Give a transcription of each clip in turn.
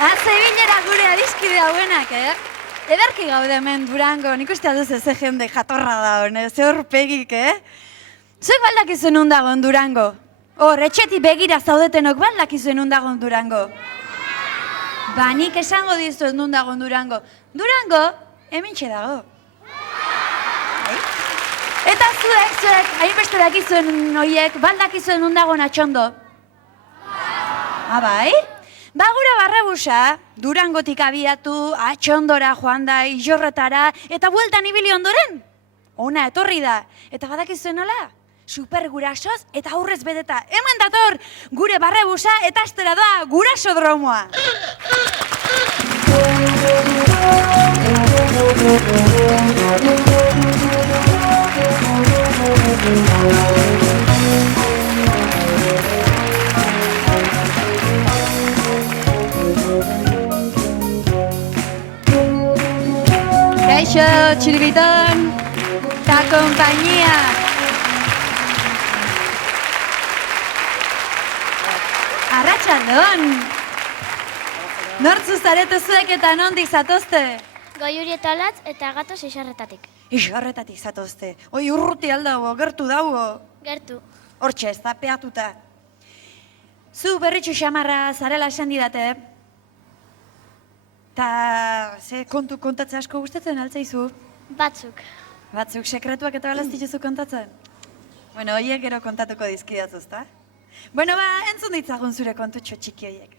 Zebilera gure adiskide hauenak, Ederki gaude hemen Durango, nik uste duz ez jende jatorra da hone, ze horpegik, Zuek baldakizuen undagon Durango? Hor, etxetik begira zaudetenok baldakizuen undagon Durango? Ba, nik esango dizuet nundagon Durango. Durango, hementxe dago. Eta zuek, hainbeste dakizuen horiek, baldakizuen undagon atxondo? Bai? Ba, gure barrebusa, Durangotik abiatu, atxondora joan da, Ilorretara, eta bueltan ibili ondoren. Ona etorri da. Eta badakizuen nola? Super gurasoz eta aurrez beteta. Hemen dator, gure barrebusa eta astera da gurasodromoa. Kaixo, txiribiton, eta kompainia. Arratxaldon! Nortzu zarete zuek eta nondik zatozte? Goiuri eta latz eta gatoz Isarretatik. Isarretatik zatozte. Oi, urruti aldago, gertu dago. Gertu. Hortxe, ez da peatuta. Zu berritxu xamarra zarela esan didate. Ta, ze kontatzea asko gustatzen altzaizu? Batzuk. Batzuk sekretuak eta balaztituzu kontatzen? Bueno, horiek gero kontatuko dizkidatzu, ezta? Bueno, ba, entzun ditzagun zure kontutxo txiki horiek.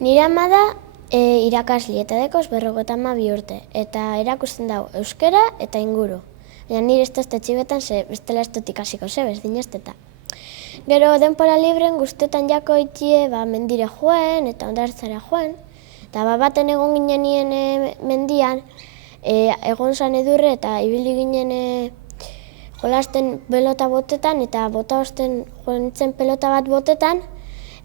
Nire ama da irakasli eta dekoz 52 urte, eta erakusten dago euskera eta inguru. Baina nire ez tozte txibetan ze bestela ez dut ikasiko zebez, dinesteta. Gero denpora libren guztetan jako itxie mendire joen eta ondartzara joen. Eta baten egon ginen nien mendian, egon zan edurre eta ibili ginen jolasten pelota botetan eta bota osten joan pelota bat botetan,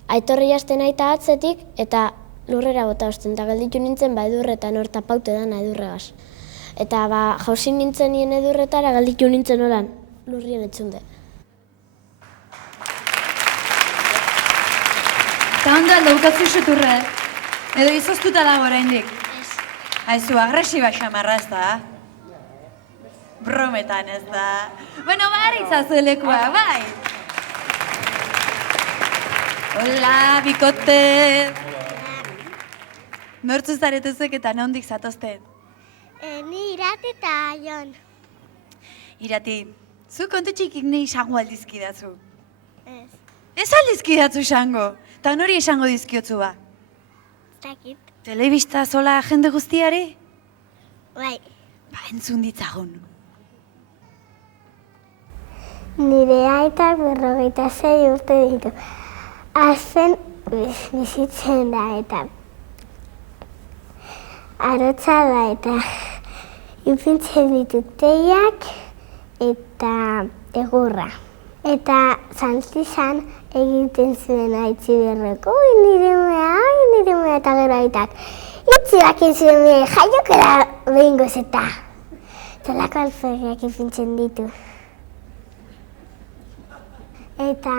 aitorri jazten aita atzetik eta lurrera bota osten, eta gelditu nintzen edurretan hor tapaute dana edurregaz. Eta jausin nintzen nien edurretara gelditu nintzen holan, lurrien etxunde. Eta ondo aldo ukatzu xuturre, edo izoztuta dago oraindik? Ez. Aizu, agresiba xamarra ez da? Brometan ez da? Bueno, barritzazu lekua, bai! Hola, bikote! Nortzu zaretuzek eta nondik zatozten? Ni Irati eta Jon. Irati, zu kontu txikik nahi izango aldizkidatzu? Ez. Ez aldizkidatzu izango? Eta nori esango dizkiotzu ba? Zakit. Telebista zola jende guztiari? Bai. Ba, entzun ditzagun. Nire aitak 56 urte ditu. Azken bizitzen da eta arotza da eta ipintzen ditu teiak eta egurra. Eta zantzizan egiten zuen aitzi berreko, nire mea eta gero aitak. Itzi bakin zuen mea, jaiokera behingoz eta. Zolako alferriak ipintzen ditu. Eta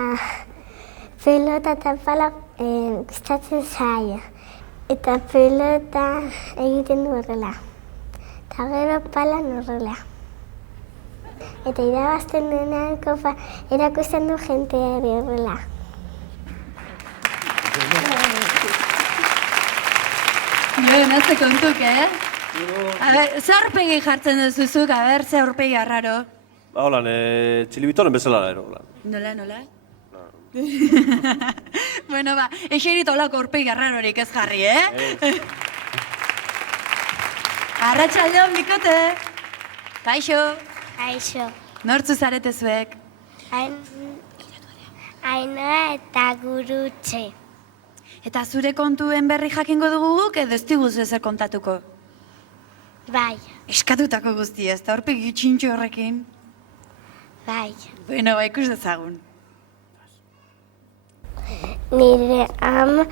pelota eta pala gustatzen zaio. Eta pelota egiten du horrela. Eta gero pala horrela. Eta irabazten duenean kopa erakusten du jenteari horrela. Nazte kontuk, A ber, ze aurpegi jartzen duzuzuk, ze aurpegi arraro? Ba, holan, txilibitoren bezala da, holan. Nola? Bueno, ba, eixerit olako aurpegi arrarorik ez jarri, Arratxaldon, bikote! Kaixo! Kaixo. Nortzu zarete zuek? Ainoa eta Gurutze. Eta zure kontuen berri jakingo dugu guk edo ez diguzu ezer kontatuko? Bai. Eskatutako guztia, ez da aurpegi txintxo horrekin? Bai. Bueno, ba, ikus dezagun. Nire ama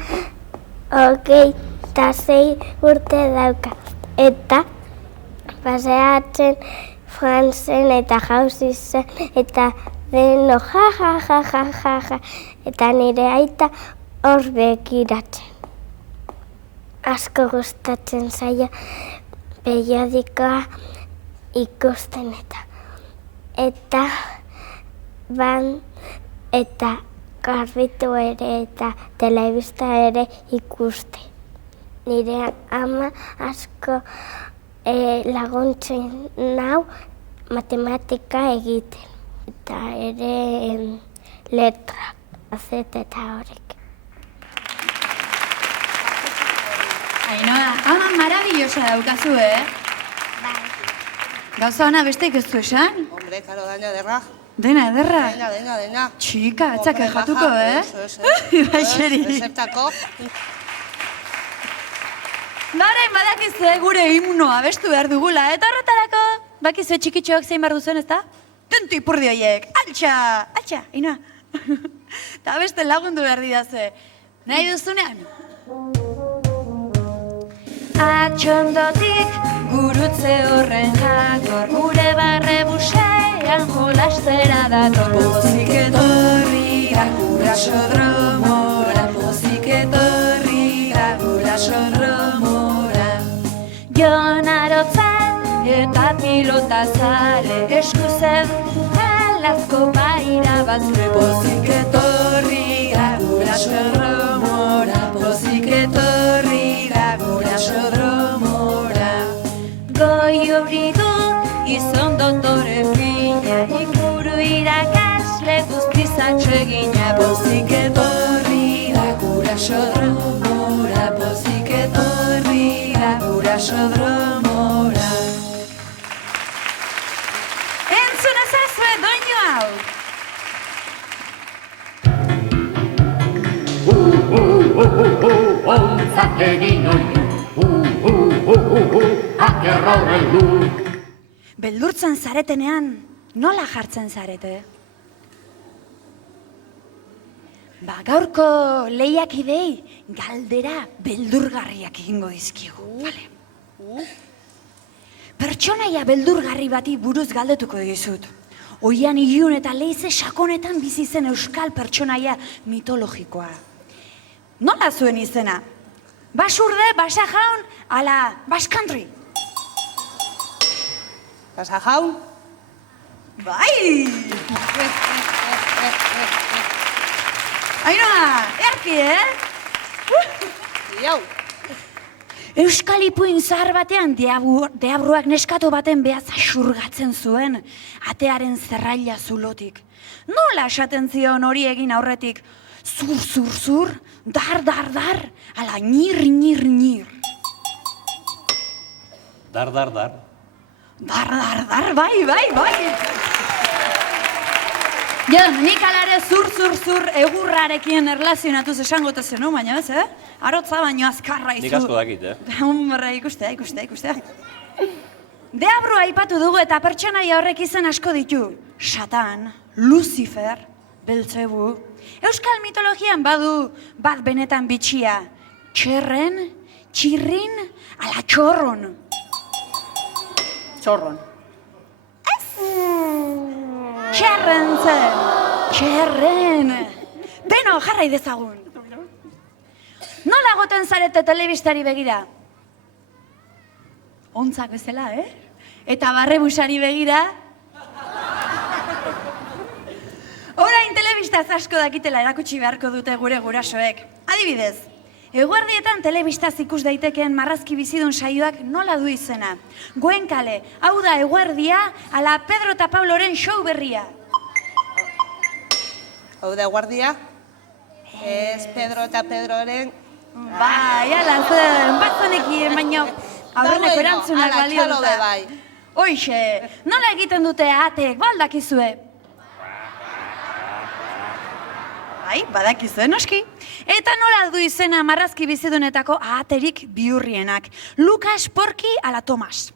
26 urte dauka. Eta paseatzen joan zen eta jauzi zen eta deno ja. Eta nire aita hor begiratzen. Asko gustatzen zaio periodikoa ikusten eta eta garbitu ere eta telebista ere ikuste. Nire ama asko laguntzen nau matematika egiten. Eta ere letrak, azet eta horrek. Ainhoa, ama maravillosa daukazu, Bai. Gauza ona besteik ez du esan? Hombre, karo, dena ederra. Dena ederra? Dena. Txika, atzak jatuko, Baixeri. Rezeptako. Baren badakizue gure himnoa abestu behar dugula, eta horretarako, bakizue txikitxoak zein behar duzuen, ezta? Tentu ipurdi horiek, altxa, Ainhoa. Eta beste lagundu behar didazue. Nahi duzunean? Atxondotik gurutze horren jakor, gure barre busean jolastera dator. Pozik etorri da gurasodromora, pozik etorri da gurasodromora. Jon Arotzen eta pilota zale, eskuzed alazko baira bazure. Pozik etorri da gurasodromora, pozik etorri da gurasodromora. Goi hori du izan dotore fina, inguru irakasle guztiz atsegina. Pozik etorri da gurasodromora, pozik etorri da gurasodromora. Entzun ezazue doinu hau! Ontzak egin oiu, akerrorren du. Beldurtzen zaretenean, nola jartzen zarete? Gaurko lehiakidei galdera beldurgarriak egingo dizkigu, bale? Pertsonaia beldurgarri bati buruz galdetuko dizut. Oian ilun eta leize sakonetan bizi zen euskal pertsonaia mitologikoa. Nola zuen izena? Basurde, Basajaun, ala Baskantri? Basajaun? Bai! Ainhoa, erki, Iau. Euskal ipuin zahar batean deabruak neskatu baten behatza xurgatzen zuen, atearen zerraila zulotik. Nola esaten zion hori egin aurretik? Zur, zur, zur, dar, dar, dar, ala nir, nir, nir. Dar, dar, dar. Dar, dar, dar, bai. Jon, nik alare zur, zur, zur egurrarekin erlazionatuz esango zenu, baina ez, Arotza baino azkarra izu. Nik asko dakit, Hombre, ikustea. Deabrua aipatu dugu eta pertsonaia horrek izen asko ditu. Satan, Lucifer, Belzebu. Euskal mitologian badu bat benetan bitxia. Txerren, txirrin, ala txorron. Txorron. Txerren zen, txerren. Beno, jarrai dezagun. Nola goten zarete telebistari begira? Ontzak bezala, Eta barrebusari begira? Orain telebistaz asko dakitela erakutsi beharko dute gure gurasoek. Adibidez, eguerdietan telebistaz ikus daitekeen marrazki bizidun saioak nola du izena. Goenkale, hau da eguerdia, ala Pedro eta Pabloren show berria. Hau da guardia? Ez Pedro eta Pedroren... Bai, ala zen, batzanekien, baino aurreneko erantzunak balio dute. Bai. Hoixe, nola egiten dute ateek, baldakizue? Bai, badakizue noski. Eta nola du izena marrazki bizidunetako ahaterik bihurrienak. Lukas, Porki, ala Tomas.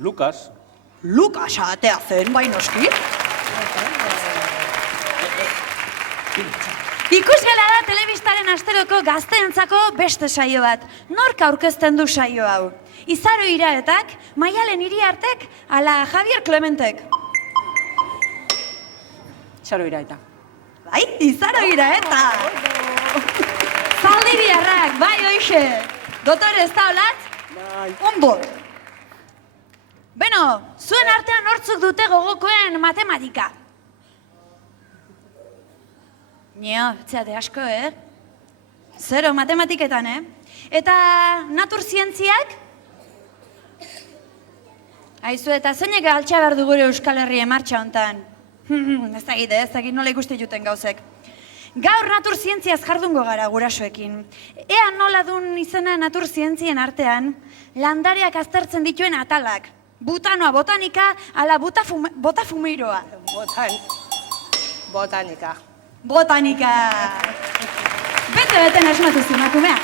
Lukas. Lukas ahatea zen, bai noski. Ikusgela da telebistaren asteroko gazteentzako beste saio bat. Nork aurkezten du saio hau? Izaro Iraetak, Maialen Bai, Izarogira eta... Zaldibiarrak, bai hoxe. Dotore, ez da holat? Bai. Ondo. Beno, zuen artean hortzuk dute gogokoen matematika. Nio, etxeate asko, Zero matematiketan, Eta natur zientziak? Aizu, eta zeinek altxa behar du gure Euskal Herria martxa hontan. Ez dakit nola ikuste juten gauzek. Gaur natur zientziaz jardungo gara gurasoekin. Ea nola dun izena natur zientzien artean, landareak aztertzen dituen atalak. Butanoa botanika, ala botafumiroa. Botanika. Botanika! Bete asmatu zumakumea.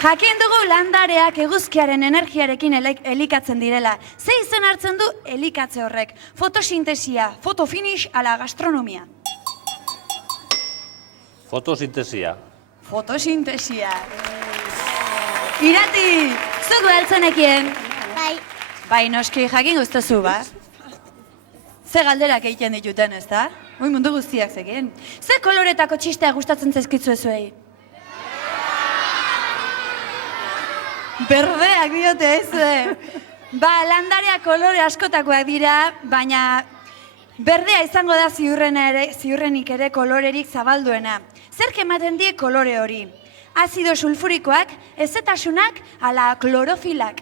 Jakin dugu landareak eguzkiaren energiarekin elikatzen direla. Ze izen hartzen du elikatze horrek? Fotosintesia, fotofinish, ala gastronomia. Fotosintesia. Fotosintesia. Irati, zuk beltzenekien? Bai. Bai, noski, jakin guztezu, ba? Ze galderak egiten dituten, ez da? Mundu guztiak zekien. Ze koloretako txistea gustatzen zaizkitzu ezuei? Berdeak diote, ez? Ba, landareak kolore askotakoak dira, baina berdea izango da ziurrenik ere kolorerik zabalduena. Zerk ematen die kolore hori? Azido sulfurikoak, ezetasunak, ala klorofilak.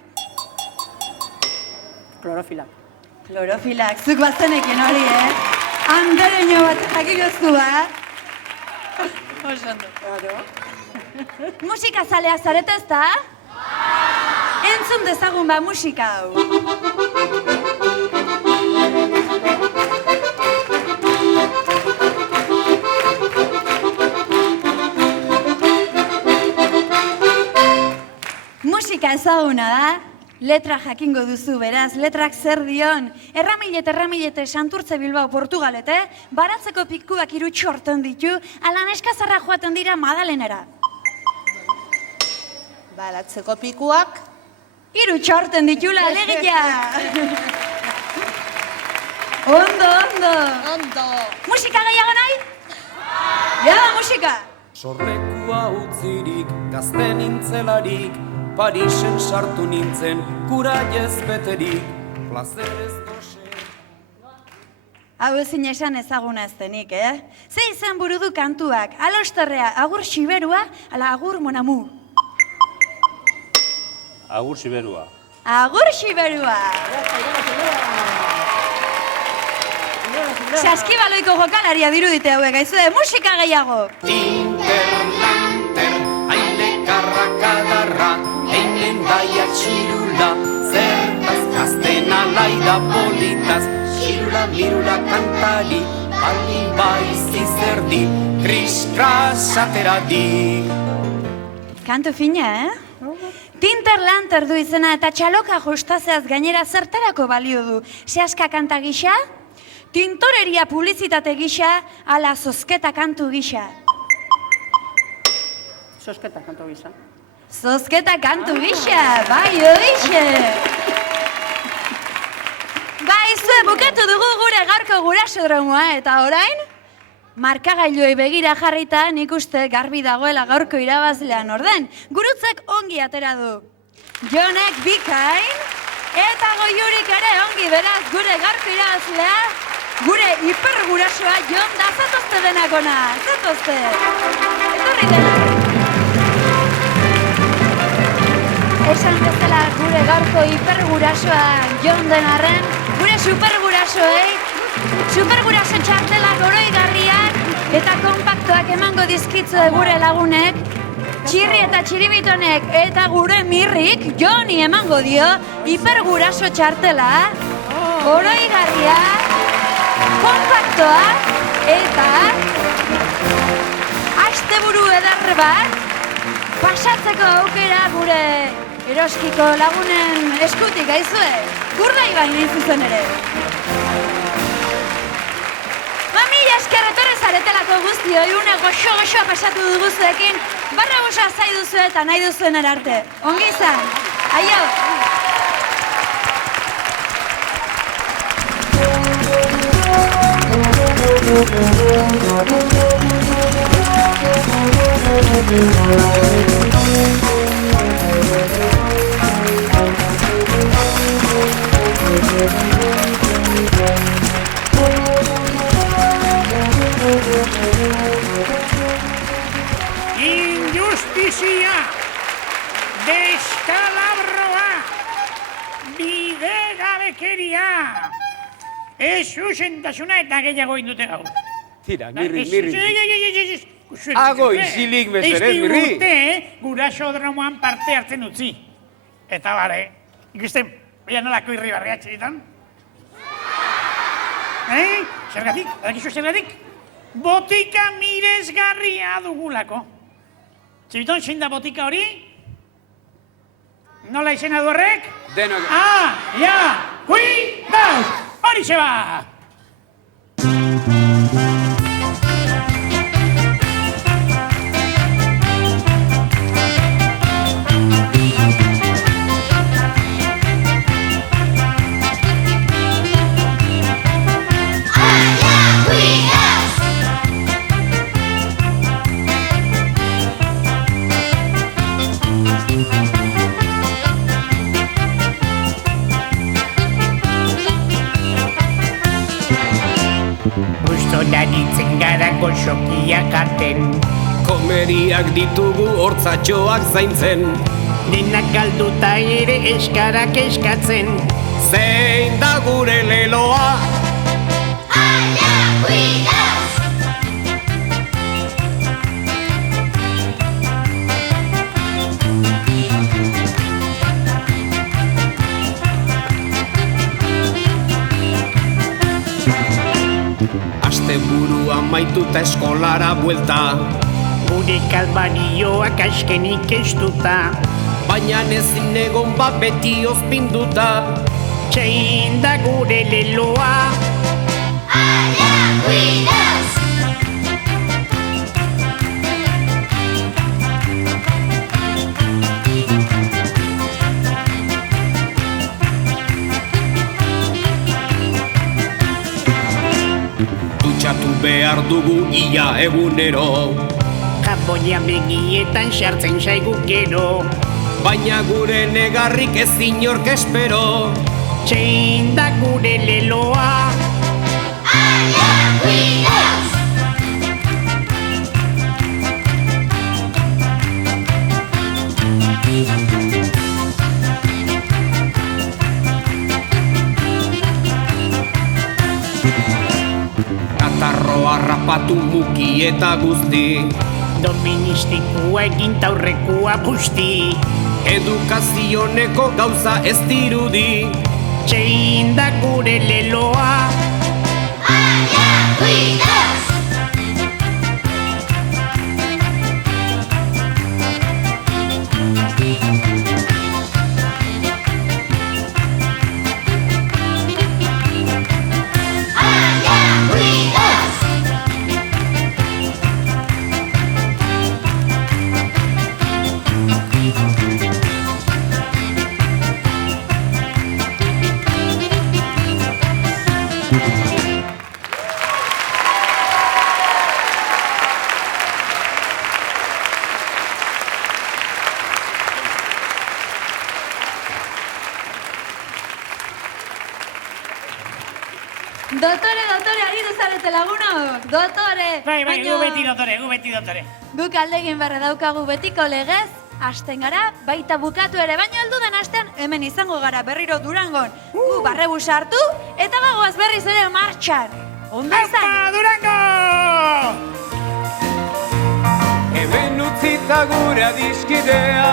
Klorofilak. Klorofilak, zuk bazenekin hori, Andereño bat jakigoztu, ba? Osondo. Musika zalea zareta ez da? Entzun dezagun ba musika hau. Musika ezaguna da? Letra jakingo duzu, beraz, letrak zer dion. Erramilete, Santurtze Bilbao Portugalete, baratzeko pikuak 3 txorten ditu, ala neskazarra joaten dira Madalenera. Baratzeko pikuak. 3 txorten ditula, alegia! Ondo! Musika gehiago nahi? Ja, musika! Sorrekua utzirik, gazte nintzelarik, Parisen sartu nintzen, kuraiez beterik, plazerez doze. Hau ezin esan ezaguna eztenik, Ze izan buru du kantuak, ala osterrea, agur xiberua, ala agur monamu. Agur siberua. Agur xiberua! Saskibaloiko jokalaria dirudite hauek, aizue, musika gehiago! Tinter, haile karrakadarra, einen daia txirula, zertaz gazten alaida politaz, txirula mirula kantari, baldin baizi zerdi, kris-kras ateradi. Kantu fina, Tinter du izena eta txaloka jostazeaz gainera zertarako balio du. Sehaska kanta gisa, tintoreria publizitate gisa, ala zozketa kantu gisa. Sosketa kanto gisa. Zozketa kantu gisa, bai horixe! Bai, zue bukatu dugu gure gaurko gurasodromoa eta orain? Markagailuei begira jarrita nik uste garbi dagoela gaurko irabazlean orden. Gurutzek ongi atera du. Jonek bikain eta Goiurik ere ongi, beraz gure gaurko irabazlea, gure hipergurasoa Jon da, zatozte denak ona, zatozte. Etorri denak. Esan bezala gure gaurko hipergurasoa Jon den arren, gure supergurasoei, superguraso txartelak oroigarriak eta kompaktuak emango dizkitzue gure lagunek, txirri eta txiribitonek eta gure mirrik Joni emango dio hiperguraso txartela, oroigarria, kompaktua eta asteburu eder bat pasatzeko aukera gure eroskiko lagunen eskutik aizue, Urdaibain hain zuzen ere. Mila esker etorri zaretelako guztioi, une goxo-goxoa pasatu duguzuekin, barra goxoa zai duzu eta nahi duzuen erarte. Ongi izan, aio! Injustizia, deskalabroa, bidegabekeria, ez zuzentasuna eta gehiago indute gaur. Tira, mirri. Hago izilik mesedez, mirri. Ez digute, gurasodramoan parte hartzen utzi. Eta bare, ikusten, oia nolako irribarria txeritan? Zergatik? Adakizu zergatik? Botika miresgarria dugulako. Txibiton, zein da botika hori? Nola izena du horrek? Denok. Cuidaos! Hori se ba! Naritzen gara goxokiak arten, Komeriak ditugu hortzatxoak zaintzen, denak galduta ere eskarak eskatzen. zein da gure leloa? Asteburu amaituta eskolara buelta, Gure kalbarioak askenik estuta, baina ezin egon bat beti ozpinduta. zein da gure leloa? Dutxatu behar dugu ia egunero, Jaboia begietan sartzen zaigu gero, baina gure negarrik ez inork espero. zein da gure leloa? Katarroa rapatu muki eta guzti, Doministikua egin taurrekua busti, edukazioneko gauza ez dirudi. zein da gure leloa? Dotore, aritu zarete lagunok, dotore! Bai, gu beti dotore. Guk aldegin barra daukagu betiko legez, hasten gara, baita bukatu ere, baina heldu den astean hemen izango gara berriro Durangon. Gu barrebu sartu, eta bagoaz berriz ere martxan. Ondo izan! Aupa, Durango! Hemen utzita gure adiskidea,